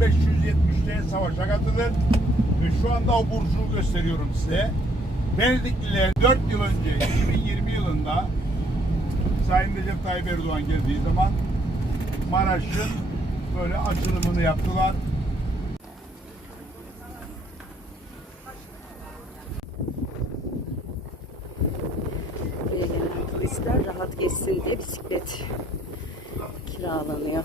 1570'te savaşa katılır. Ve şu anda o burcu gösteriyorum size. Venedikliler 4 yıl önce 2020 yılında Sayın Recep Tayyip Erdoğan geldiği zaman Maraş'ın böyle açılımını yaptılar. Buraya gelen turistler rahat geçsin diye bisiklet kiralanıyor.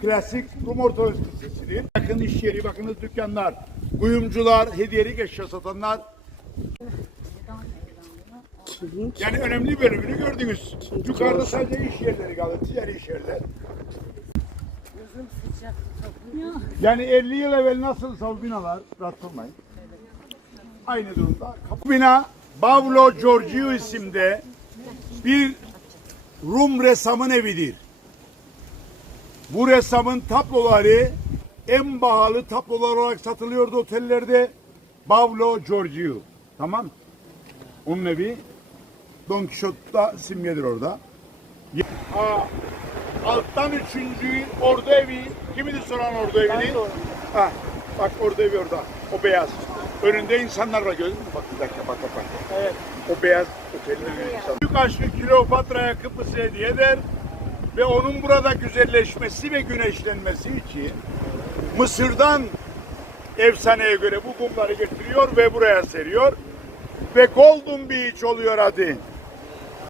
klasik Rum Ortodoks Kilisesi'dir. Bakın iş yeri, bakınız dükkanlar, kuyumcular, hediyelik eşya satanlar. Yani önemli bölümünü gördünüz. Yukarıda sadece iş yerleri kaldı, ticari iş yerler. Yani 50 yıl evvel nasılsa o binalar, rahatsız olmayın. Aynı durumda. Bu bina Pavlo Georgiou isimde bir Rum ressamın evidir. Bu ressamın tabloları en pahalı tablolar olarak satılıyordu otellerde. Pavlo Georgiou. Tamam. Onun evi Don Quixote'da simgedir orada. Aa, alttan üçüncü ordu evi. Kimidir soran ordu evini? Ha, bak ordu evi orada. O beyaz. Önünde insanlar var gördün mü? Bak bir dakika bak bak bak. Evet. O beyaz otelin önünde insan. Büyük aşkı Kleopatra'ya Kıbrıs'ı hediye eder. Ve onun burada güzelleşmesi ve güneşlenmesi için Mısır'dan efsaneye göre bu kumları getiriyor ve buraya seriyor. Ve Golden Beach oluyor adı.